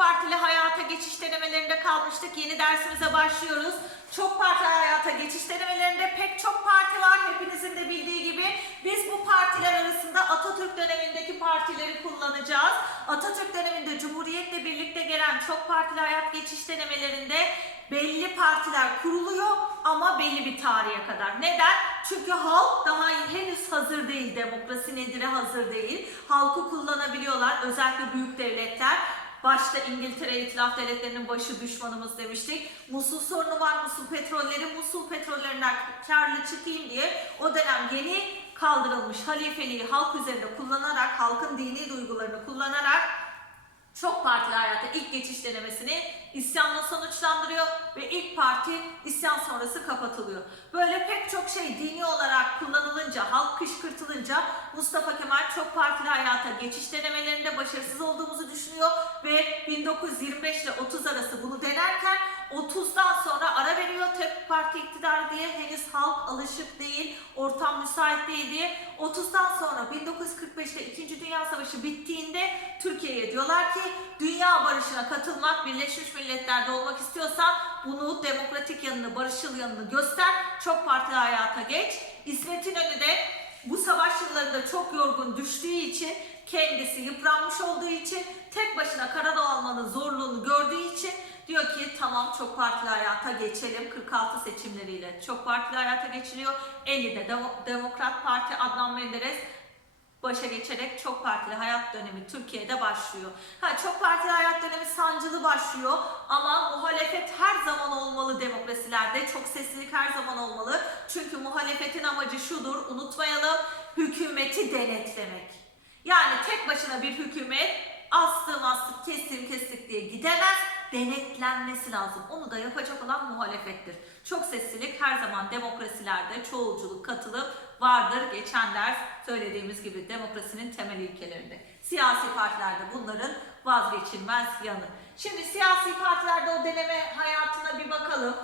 partili hayata geçiş denemelerinde kalmıştık. Yeni dersimize başlıyoruz. Çok partili hayata geçiş denemelerinde pek çok parti var. Hepinizin de bildiği gibi biz bu partiler arasında Atatürk dönemindeki partileri kullanacağız. Atatürk döneminde Cumhuriyet'le birlikte gelen çok partili hayat geçiş denemelerinde belli partiler kuruluyor ama belli bir tarihe kadar. Neden? Çünkü halk daha henüz hazır değil. Demokrasi nedire hazır değil. Halkı kullanabiliyorlar. Özellikle büyük devletler. Başta İngiltere İtilaf Devletleri'nin başı düşmanımız demiştik. Musul sorunu var. Musul petrolleri, Musul petrollerinden karlı çıkayım diye o dönem yeni kaldırılmış halifeliği halk üzerinde kullanarak, halkın dini duygularını kullanarak çok partili hayata ilk geçiş denemesini isyanla sonuçlandırıyor ve ilk parti isyan sonrası kapatılıyor. Böyle pek çok şey dini olarak kullanılınca, halk kışkırtılınca Mustafa Kemal çok partili hayata geçiş denemelerinde başarısız olduğumuzu düşünüyor ve 1925 ile 30 arası bunu denerken 30'dan sonra ara veriyor tek parti iktidar diye henüz halk alışık değil, ortam müsait değil diye 30'dan sonra 1945'te 2. Dünya Savaşı bittiğinde Türkiye'ye diyorlar ki dünya barışına katılmak, Birleşmiş Milletler'de olmak istiyorsan bunu demokratik yanını, barışçıl yanını göster, çok partili hayata geç. İsmet İnönü de bu savaş yıllarında çok yorgun düştüğü için kendisi yıpranmış olduğu için tek başına karar almanın zorluğunu gördüğü için diyor ki tamam çok partili hayata geçelim. 46 seçimleriyle çok partili hayata geçiliyor. 50'de Demo- Demokrat Parti Adnan Menderes başa geçerek çok partili hayat dönemi Türkiye'de başlıyor. Ha çok partili hayat dönemi sancılı başlıyor ama muhalefet her zaman olmalı demokrasilerde. Çok seslilik her zaman olmalı. Çünkü muhalefetin amacı şudur unutmayalım hükümeti denetlemek. Yani tek başına bir hükümet astım astık kestim kestik diye gidemez denetlenmesi lazım. Onu da yapacak olan muhalefettir. Çok seslilik her zaman demokrasilerde çoğulculuk katılım vardır. Geçen ders söylediğimiz gibi demokrasinin temel ilkelerinde. Siyasi partilerde bunların vazgeçilmez yanı. Şimdi siyasi partilerde o deneme hayatına bir bakalım.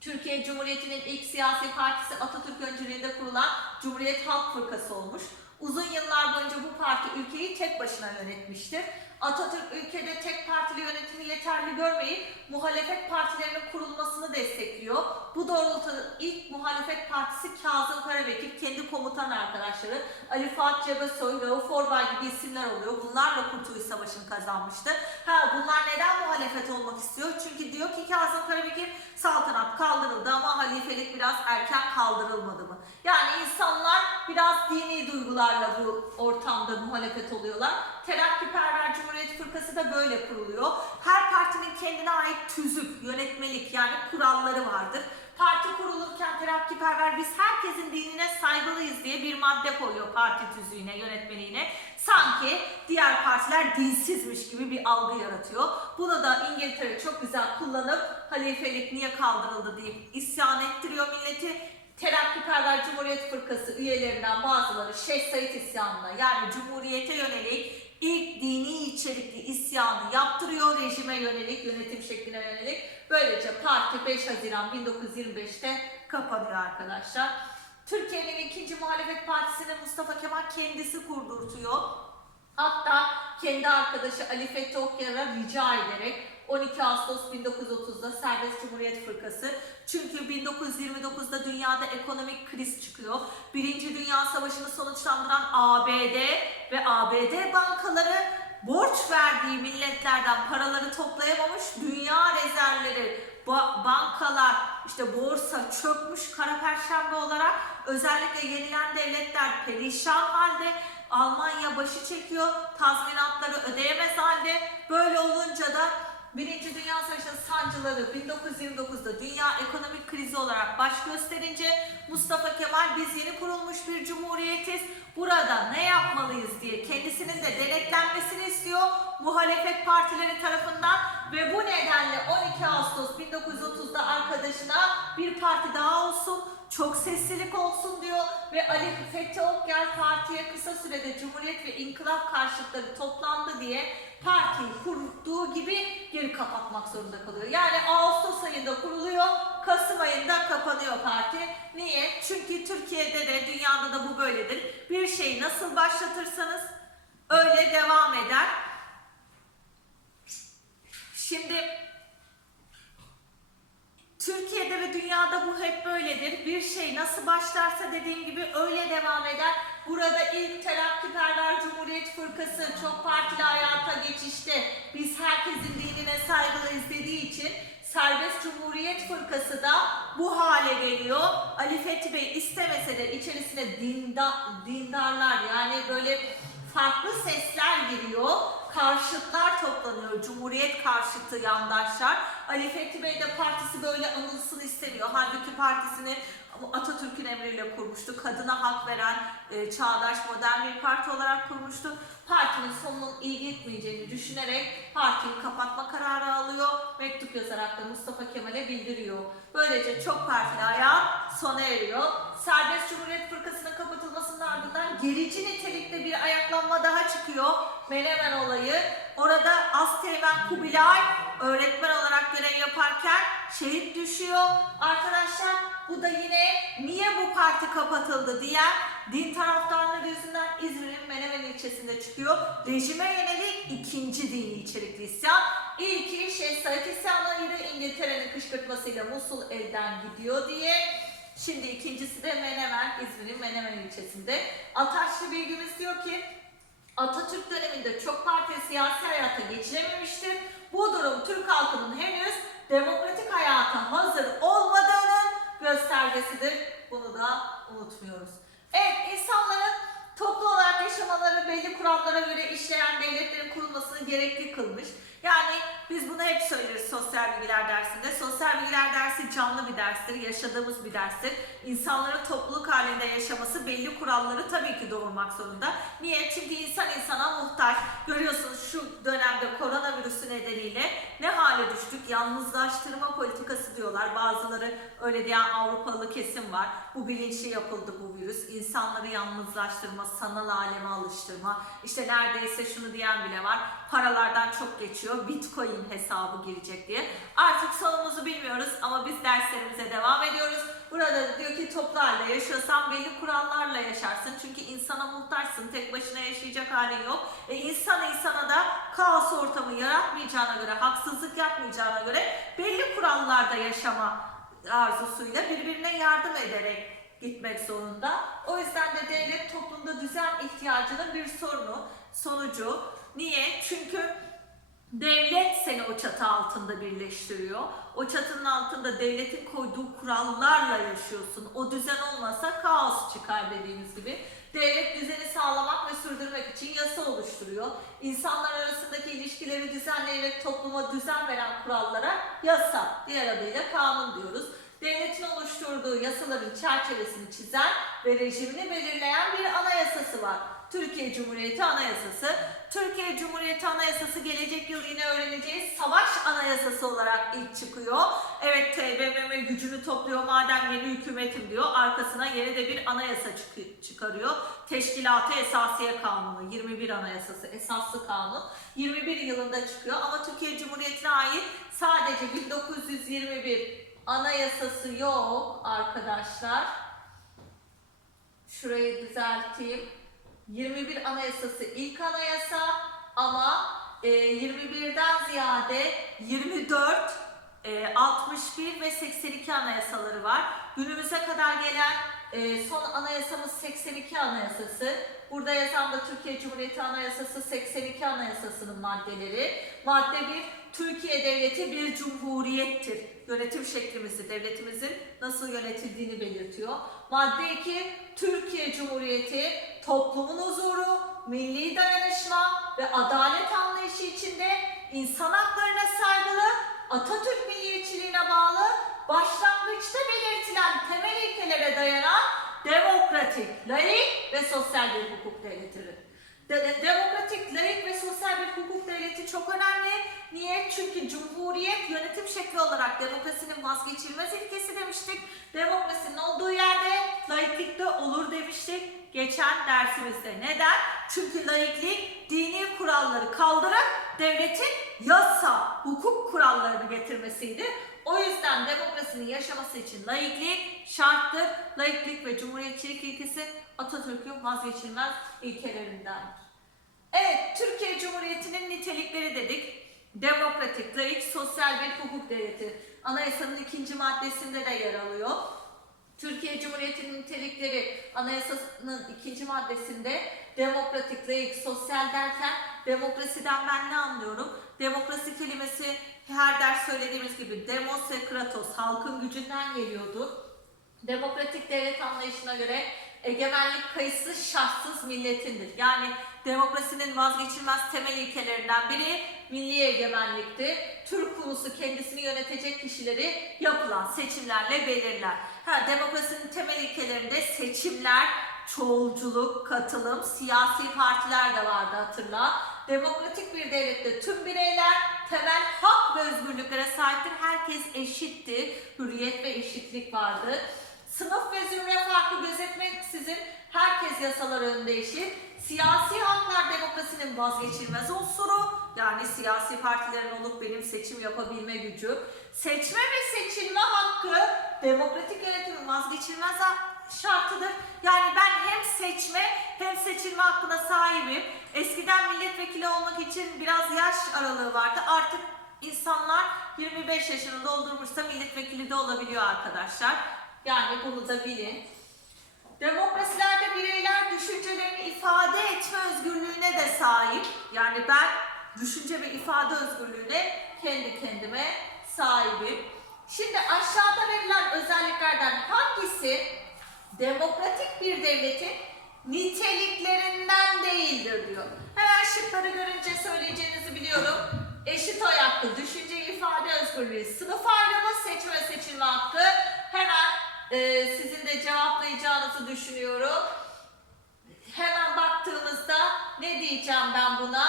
Türkiye Cumhuriyeti'nin ilk siyasi partisi Atatürk öncülüğünde kurulan Cumhuriyet Halk Fırkası olmuş. Uzun yıllar boyunca bu parti ülkeyi tek başına yönetmiştir. Atatürk ülkede tek partili yönetimi yeterli görmeyip muhalefet partilerinin kurulmasını destekliyor. Bu doğrultuda ilk muhalefet partisi Kazım Karabekir, kendi komutan arkadaşları Ali Fuat Cebesoy, Rauf Orbay gibi isimler oluyor. Bunlarla Kurtuluş Savaşı'nı kazanmıştı. Ha bunlar neden muhalefet olmak istiyor? Çünkü diyor ki Kazım Karabekir saltanat kaldırıldı ama halifelik biraz erken kaldırılmadı mı? Yani insanlar biraz dini duygularla bu ortamda muhalefet oluyorlar. Terakkiperver Cumhuriyet Fırkası da böyle kuruluyor. Her partinin kendine ait tüzük, yönetmelik yani kuralları vardır. Parti kurulurken terakkiperver biz herkesin dinine saygılıyız diye bir madde koyuyor parti tüzüğüne, yönetmeliğine. Sanki diğer partiler dinsizmiş gibi bir algı yaratıyor. Bunu da İngiltere çok güzel kullanıp halifelik niye kaldırıldı deyip isyan ettiriyor milleti. Terakkiperver Cumhuriyet Fırkası üyelerinden bazıları Şeyh Said isyanına yani Cumhuriyete yönelik ilk dini içerikli isyanı yaptırıyor rejime yönelik, yönetim şekline yönelik. Böylece parti 5 Haziran 1925'te kapanıyor arkadaşlar. Türkiye'nin ikinci muhalefet partisini Mustafa Kemal kendisi kurdurtuyor. Hatta kendi arkadaşı Ali Fethi Okyar'a rica ederek 12 Ağustos 1930'da Serbest Cumhuriyet Fırkası. Çünkü 1929'da dünyada ekonomik kriz çıkıyor. Birinci Dünya Savaşı'nı sonuçlandıran ABD ve ABD bankaları borç verdiği milletlerden paraları toplayamamış. Dünya rezervleri, ba- bankalar, işte borsa çökmüş kara perşembe olarak. Özellikle yenilen devletler perişan halde. Almanya başı çekiyor, tazminatları ödeyemez halde. Böyle olunca da Birinci Dünya Savaşı'nın sancıları 1929'da dünya ekonomik krizi olarak baş gösterince Mustafa Kemal biz yeni kurulmuş bir cumhuriyetiz. Burada ne yapmalıyız diye kendisinin de denetlenmesini istiyor muhalefet partileri tarafından ve bu nedenle 12 Ağustos 1930'da arkadaşına bir parti daha olsun çok seslilik olsun diyor ve Ali Fethi Okyar partiye kısa sürede Cumhuriyet ve İnkılap karşıtları toplandı diye partiyi kurduğu gibi geri kapatmak zorunda kalıyor. Yani Ağustos ayında kuruluyor, Kasım ayında kapanıyor parti. Niye? Çünkü Türkiye'de de dünyada da bu böyledir. Bir şeyi nasıl başlatırsanız öyle devam eder. Türkiye'de ve dünyada bu hep böyledir. Bir şey nasıl başlarsa dediğim gibi öyle devam eder. Burada ilk terakkiperver Cumhuriyet Fırkası çok partili hayata geçişte biz herkesin dinine saygılıyız dediği için Serbest Cumhuriyet Fırkası da bu hale geliyor. Ali Fethi Bey istemese de içerisinde dinda, dindarlar yani böyle farklı sesler giriyor. Karşıtlar toplanıyor. Cumhuriyet karşıtı yandaşlar. Ali Fethi Bey de partisi böyle anılsın istemiyor. Halbuki partisini Atatürk'ün emriyle kurmuştu. Kadına hak veren e, çağdaş modern bir parti olarak kurmuştu. Partinin sonunun iyi gitmeyeceğini düşünerek partiyi kapatma kararı alıyor. Mektup yazarak da Mustafa Kemal'e bildiriyor. Böylece çok partili hayat sona eriyor. Serbest Cumhuriyet Fırkası'nın kapatılmasının ardından gerici nitelikte bir ayaklanma daha çıkıyor. Menemen olayı. Orada Asteğmen Kubilay öğretmen olarak görev yaparken şehit düşüyor. Arkadaşlar bu da yine niye bu parti kapatıldı diyen din taraftarları yüzünden İzmir'in Menemen ilçesinde çıkıyor. Rejime yönelik ikinci dini içerikli isyan. İlki Şehzade isyanlarıydı İngiltere'nin kışkırtmasıyla Musul elden gidiyor diye. Şimdi ikincisi de Menemen, İzmir'in Menemen ilçesinde. Ataşlı bilgimiz diyor ki Atatürk döneminde çok parti siyasi hayata geçirememiştir. Bu durum Türk halkının henüz demokratik hayata hazır olmadığının göstergesidir. Bunu da unutmuyoruz. Evet, insanların toplu olarak yaşamaları belli kurallara göre işleyen devletlerin kurulmasını gerekli kılmış. Yani biz bunu hep söyleriz sosyal bilgiler dersinde. Sosyal bilgiler dersi canlı bir derstir, yaşadığımız bir derstir. İnsanların topluluk halinde yaşaması belli kuralları tabii ki doğurmak zorunda. Niye? Çünkü insan insana muhtaç. Görüyorsunuz şu dönemde koronavirüsü nedeniyle ne hale düştük? Yalnızlaştırma politikası diyorlar. Bazıları öyle diyen Avrupalı kesim var. Bu bilinçli yapıldı bu virüs. İnsanları yalnızlaştırma, sanal aleme alıştırma. İşte neredeyse şunu diyen bile var. Paralardan çok geçiyor. Bitcoin hesabı girecek diye. Artık sonumuzu bilmiyoruz ama biz derslerimize devam ediyoruz. Burada da diyor ki toplu halde yaşıyorsan belli kurallarla yaşarsın. Çünkü insana muhtaçsın. Tek başına yaşayacak halin yok. E insan insana da kaos ortamı yaratmayacağına göre, haksızlık yapmayacağına göre belli kurallarda yaşama arzusuyla birbirine yardım ederek gitmek zorunda. O yüzden de devlet toplumda düzen ihtiyacının bir sorunu, sonucu. Niye? Çünkü devlet seni o çatı altında birleştiriyor. O çatının altında devletin koyduğu kurallarla yaşıyorsun. O düzen olmasa kaos çıkar dediğimiz gibi. Devlet düzeni sağlamak ve sürdürmek için yasa oluşturuyor. İnsanlar arasındaki ilişkileri düzenleyerek topluma düzen veren kurallara yasa, diğer adıyla kanun diyoruz. Devletin oluşturduğu yasaların çerçevesini çizen ve rejimini belirleyen bir anayasası var. Türkiye Cumhuriyeti Anayasası. Türkiye Cumhuriyeti Anayasası gelecek yıl yine öğreneceğiz. Savaş Anayasası olarak ilk çıkıyor. Evet TBMM gücünü topluyor madem yeni hükümetim diyor. Arkasına yeni de bir anayasa çık- çıkarıyor. Teşkilatı Esasiye Kanunu 21 Anayasası esaslı kanun 21 yılında çıkıyor ama Türkiye Cumhuriyeti'ne ait sadece 1921 anayasası yok arkadaşlar. Şurayı düzelteyim. 21 anayasası ilk anayasa ama e, 21'den ziyade 24, e, 61 ve 82 anayasaları var. Günümüze kadar gelen e, son anayasamız 82 anayasası. Burada yazan da Türkiye Cumhuriyeti Anayasası 82 anayasasının maddeleri. Madde 1, Türkiye Devleti bir cumhuriyettir. Yönetim şeklimizi, devletimizin nasıl yönetildiğini belirtiyor. Madde 2, Türkiye Cumhuriyeti toplumun huzuru, milli dayanışma ve adalet anlayışı içinde insan haklarına saygılı, Atatürk milliyetçiliğine bağlı, başlangıçta belirtilen temel ilkelere dayanan demokratik, laik ve sosyal bir hukuk devletidir. De- de- demokratik, laik ve sosyal bir hukuk devleti çok önemli. Niye? Çünkü cumhuriyet yönetim şekli olarak demokrasinin vazgeçilmez ilkesi demiştik. Demokrasinin olduğu yerde laiklik de olur demiştik geçen dersimizde. Neden? Çünkü laiklik dini kuralları kaldırıp devletin yasa, hukuk kurallarını getirmesiydi. O yüzden demokrasinin yaşaması için laiklik şarttır. Laiklik ve cumhuriyetçilik ilkesi Atatürk'ün vazgeçilmez ilkelerinden. Evet, Türkiye Cumhuriyeti'nin nitelikleri dedik. Demokratik, laik, sosyal bir hukuk devleti. Anayasanın ikinci maddesinde de yer alıyor. Türkiye Cumhuriyeti'nin nitelikleri anayasasının ikinci maddesinde demokratik, layık, sosyal derken demokrasiden ben ne anlıyorum? Demokrasi kelimesi her ders söylediğimiz gibi demos ve kratos halkın gücünden geliyordu. Demokratik devlet anlayışına göre egemenlik kayıtsız şartsız milletindir. Yani demokrasinin vazgeçilmez temel ilkelerinden biri milli egemenlikti. Türk ulusu kendisini yönetecek kişileri yapılan seçimlerle belirler. Ha, demokrasinin temel ilkelerinde seçimler, çoğulculuk, katılım, siyasi partiler de vardı hatırla. Demokratik bir devlette tüm bireyler temel hak ve özgürlüklere sahiptir. Herkes eşittir. Hürriyet ve eşitlik vardır. Sınıf ve zümre farkı gözetmeksizin herkes yasalar önünde eşit. Siyasi haklar demokrasinin vazgeçilmez unsuru. Yani siyasi partilerin olup benim seçim yapabilme gücü. Seçme ve seçilme hakkı demokratik yönetimin vazgeçilmez şartıdır. Yani ben hem seçme hem seçilme hakkına sahibim. Eskiden milletvekili olmak için biraz yaş aralığı vardı. Artık insanlar 25 yaşını doldurmuşsa milletvekili de olabiliyor arkadaşlar. Yani bunu da bilin. Demokrasilerde bireyler düşüncelerini ifade etme özgürlüğüne de sahip. Yani ben düşünce ve ifade özgürlüğüne kendi kendime sahibim. Şimdi aşağıda verilen özelliklerden hangisi demokratik bir devletin niteliklerinden değildir diyor. Hemen şıkları görünce söyleyeceğinizi biliyorum. Eşit oy hakkı, düşünce ifade özgürlüğü, sınıf ayrımı, seçme seçilme hakkı. Hemen e, sizin de cevaplayacağınızı düşünüyorum. Hemen baktığımızda ne diyeceğim ben buna?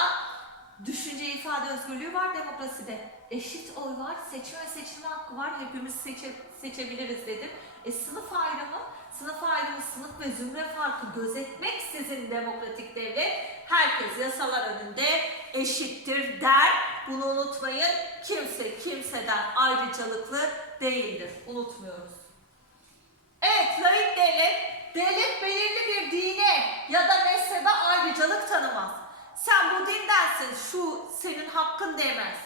Düşünce ifade özgürlüğü var demokraside. Eşit oy var, seçme seçilme hakkı var. Hepimiz seçe, seçebiliriz dedim. E sınıf ayrımı, sınıf ayrımı, sınıf ve zümre farkı gözetmeksizin demokratik devlet herkes yasalar önünde eşittir der. Bunu unutmayın. Kimse kimseden ayrıcalıklı değildir. Unutmuyoruz. Evet, laik devlet, devlet belirli bir dine ya da mezhebe ayrıcalık tanımaz. Sen bu dindensin, şu senin hakkın demez.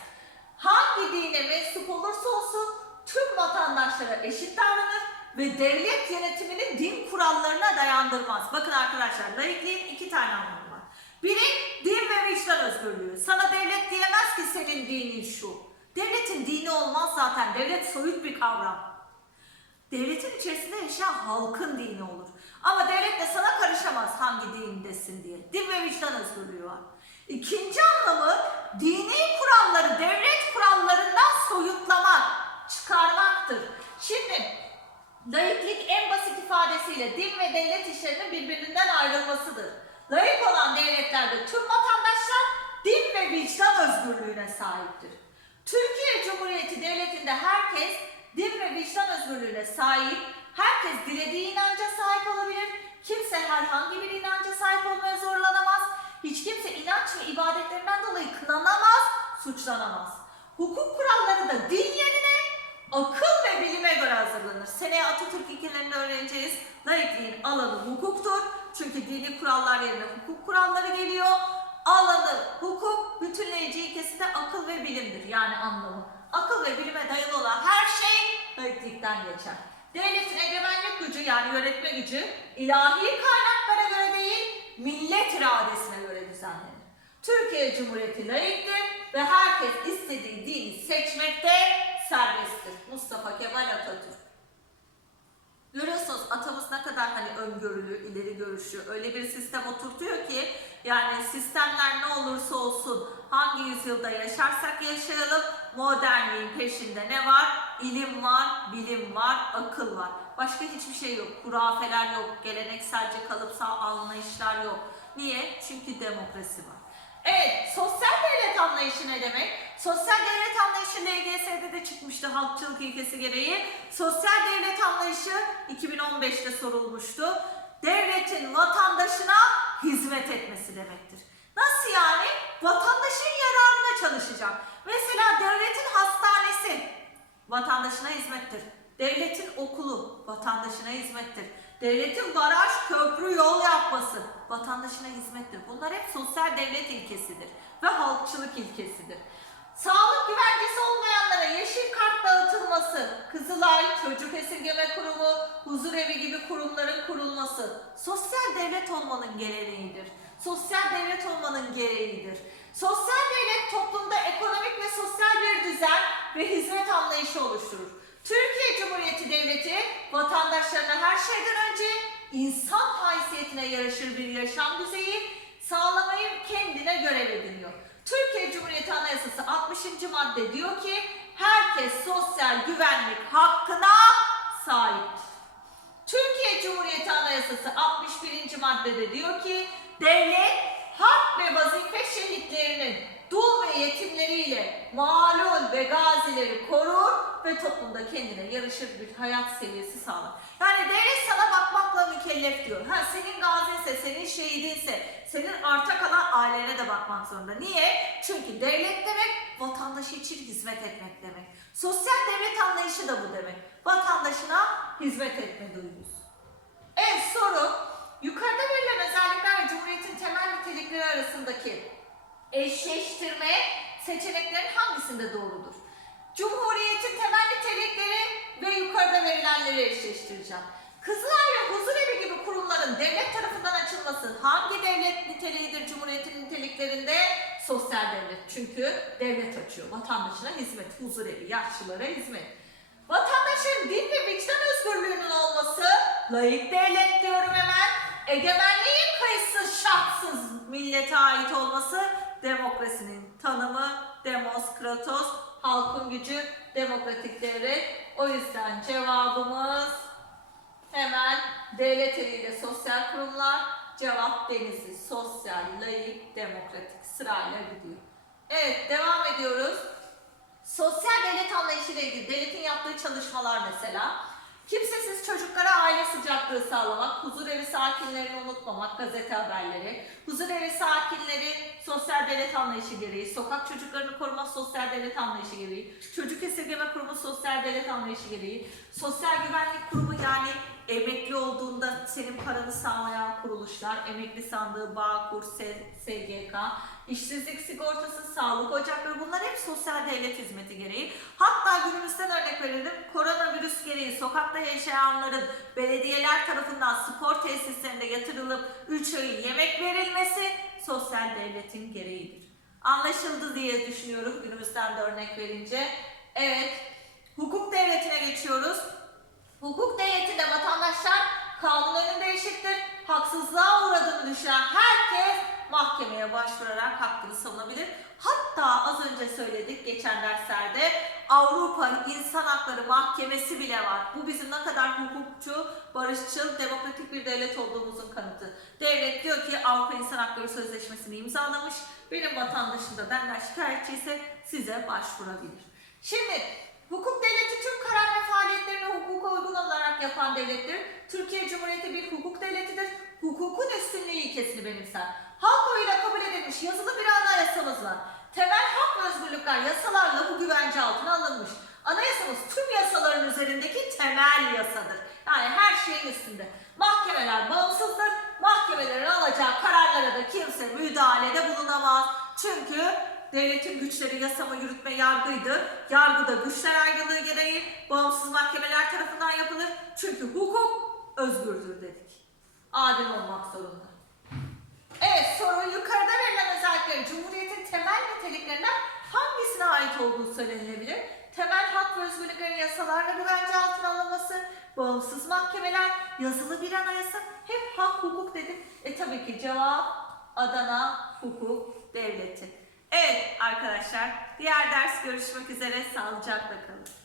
Hangi dine mensup olursa olsun tüm vatandaşlara eşit davranır ve devlet yönetimini din kurallarına dayandırmaz. Bakın arkadaşlar, laikliğin iki tane anlamı var. Biri din ve vicdan özgürlüğü. Sana devlet diyemez ki senin dinin şu. Devletin dini olmaz zaten. Devlet soyut bir kavram. Devletin içerisinde yaşayan halkın dini olur. Ama devlet de sana karışamaz hangi dindesin diye. Din ve vicdan özgürlüğü var. İkinci anlamı dini kuralları devlet kurallarından soyutlamak, çıkarmaktır. Şimdi laiklik en basit ifadesiyle din ve devlet işlerinin birbirinden ayrılmasıdır. Laik olan devletlerde tüm vatandaşlar din ve vicdan özgürlüğüne sahiptir. Türkiye Cumhuriyeti Devleti'nde herkes din ve vicdan özgürlüğüne sahip, herkes dilediği inanca sahip olabilir, kimse herhangi bir inanca sahip olmaya zorlanamaz, hiç kimse inanç ve ibadetlerinden dolayı kınanamaz, suçlanamaz. Hukuk kuralları da din yerine akıl ve bilime göre hazırlanır. Seneye Atatürk ilkelerini öğreneceğiz. Laikliğin alanı hukuktur. Çünkü dini kurallar yerine hukuk kuralları geliyor. Alanı hukuk, bütünleyici ilkesi de akıl ve bilimdir. Yani anlamı. Akıl ve bilime dayalı olan her şey laiklikten geçer. Devletin egemenlik gücü yani yönetme gücü ilahi kaynaklara göre değil, millet iradesine göre düzenlenir. Türkiye Cumhuriyeti laiktir ve herkes istediği dini seçmekte serbesttir. Mustafa Kemal Atatürk. Görüyorsunuz atamız ne kadar hani öngörülü, ileri görüşlü, öyle bir sistem oturtuyor ki yani sistemler ne olursa olsun hangi yüzyılda yaşarsak yaşayalım modernliğin peşinde ne var? İlim var, bilim var, akıl var. Başka hiçbir şey yok. Hurafeler yok, gelenekselce kalıpsal anlayışlar yok. Niye? Çünkü demokrasi var. Evet, sosyal devlet anlayışı ne demek? Sosyal devlet anlayışı LGS'de de çıkmıştı halkçılık ilkesi gereği. Sosyal devlet anlayışı 2015'te sorulmuştu. Devletin vatandaşına hizmet etmesi demektir. Nasıl yani? Vatandaşın yararına çalışacak. Mesela devletin hastanesi vatandaşına hizmettir. Devletin okulu vatandaşına hizmettir. Devletin baraj, köprü, yol yapması vatandaşına hizmettir. Bunlar hep sosyal devlet ilkesidir ve halkçılık ilkesidir. Sağlık güvencesi olmayanlara yeşil kart dağıtılması, Kızılay, Çocuk Esirgeme Kurumu, Huzurevi gibi kurumların kurulması, sosyal devlet olmanın gereğidir. Sosyal devlet olmanın gereğidir. Sosyal devlet toplumda ekonomik ve sosyal bir düzen ve hizmet anlayışı oluşturur. Türkiye Cumhuriyeti Devleti vatandaşlarına her şeyden önce insan haysiyetine yaraşır bir yaşam düzeyi sağlamayı kendine görev ediniyor. Türkiye Cumhuriyeti Anayasası 60. madde diyor ki herkes sosyal güvenlik hakkına sahiptir. Türkiye Cumhuriyeti Anayasası 61. maddede diyor ki devlet şehitlerinin dul ve yetimleriyle malul ve gazileri korur ve toplumda kendine yarışır bir hayat seviyesi sağlar. Yani devlet sana bakmakla mükellef diyor. Ha senin gazinse, senin şehidinse, senin arta kalan ailene de bakmak zorunda. Niye? Çünkü devlet demek vatandaşı için hizmet etmek demek. Sosyal devlet anlayışı da bu demek. Vatandaşına hizmet etme duygusu. Evet soru. Yukarıda verilen özellikler ve Cumhuriyet'in temel nitelikleri arasındaki eşleştirme seçeneklerin hangisinde doğrudur? Cumhuriyet'in temel nitelikleri ve yukarıda verilenleri eşleştireceğim. Kızılay ve Huzurevi gibi kurumların devlet tarafından açılması hangi devlet niteliğidir Cumhuriyet'in niteliklerinde? Sosyal devlet. Çünkü devlet açıyor. Vatandaşına hizmet. Huzurevi, yaşlılara hizmet. Vatandaşın din ve vicdan özgürlüğünün olması, layık devlet diyorum hemen, egemenliğin kayıtsız şartsız millete ait olması, demokrasinin tanımı, demos, kratos, halkın gücü, demokratik devlet. O yüzden cevabımız hemen devlet eliyle sosyal kurumlar, cevap denizli, sosyal, layık, demokratik sırayla gidiyor. Evet devam ediyoruz. Sosyal devlet anlayışı ile ilgili devletin yaptığı çalışmalar mesela. Kimsesiz çocuklara aile sıcaklığı sağlamak, huzurevi sakinlerini unutmamak, gazete haberleri, huzurevi sakinleri sosyal devlet anlayışı gereği, sokak çocuklarını koruma sosyal devlet anlayışı gereği, çocuk esirgeme kurumu sosyal devlet anlayışı gereği, sosyal güvenlik kurumu yani emekli olduğunda senin paranı sağlayan kuruluşlar, emekli sandığı, Bağkur, S- SGK, işsizlik sigortası, sağlık ocakları bunlar hep sosyal devlet hizmeti gereği. Hatta günümüzden örnek verelim. Koronavirüs gereği sokakta yaşayanların belediyeler tarafından spor tesislerinde yatırılıp 3 öğün yemek verilmesi sosyal devletin gereğidir. Anlaşıldı diye düşünüyorum günümüzden de örnek verince. Evet, hukuk devletine geçiyoruz. Hukuk devletinde vatandaşlar kanun önünde eşittir. Haksızlığa uğradığını düşünen herkes mahkemeye başvurarak hakkını savunabilir. Hatta az önce söyledik geçen derslerde Avrupa İnsan Hakları Mahkemesi bile var. Bu bizim ne kadar hukukçu, barışçıl, demokratik bir devlet olduğumuzun kanıtı. Devlet diyor ki Avrupa İnsan Hakları Sözleşmesi'ni imzalamış. Benim vatandaşım da benden şikayetçi ise size başvurabilir. Şimdi hukuk devleti tüm karar ve faaliyetlerini hukuka uygun olarak yapan devlettir. Türkiye Cumhuriyeti bir hukuk devletidir. Hukukun üstünlüğü ilkesini benimser. Halk oyuyla kabul edilmiş yazılı bir anayasamız var. Temel hak özgürlükler yasalarla bu güvence altına alınmış. Anayasamız tüm yasaların üzerindeki temel yasadır. Yani her şeyin üstünde. Mahkemeler bağımsızdır. Mahkemelerin alacağı kararlara da kimse müdahalede bulunamaz. Çünkü devletin güçleri yasama, yürütme, yargıydı. Yargıda güçler ayrılığı gereği bağımsız mahkemeler tarafından yapılır. Çünkü hukuk özgürdür dedik. Adil olmak zorunda. Evet soru yukarıda verilen özelliklerin Cumhuriyet'in temel niteliklerinden hangisine ait olduğu söylenebilir? Temel hak ve özgürlüklerin yasalarla güvence altına alınması, bağımsız mahkemeler, yazılı bir anayasa, hep hak hukuk dedik. E tabii ki cevap Adana Hukuk Devleti. Evet arkadaşlar diğer ders görüşmek üzere sağlıcakla kalın.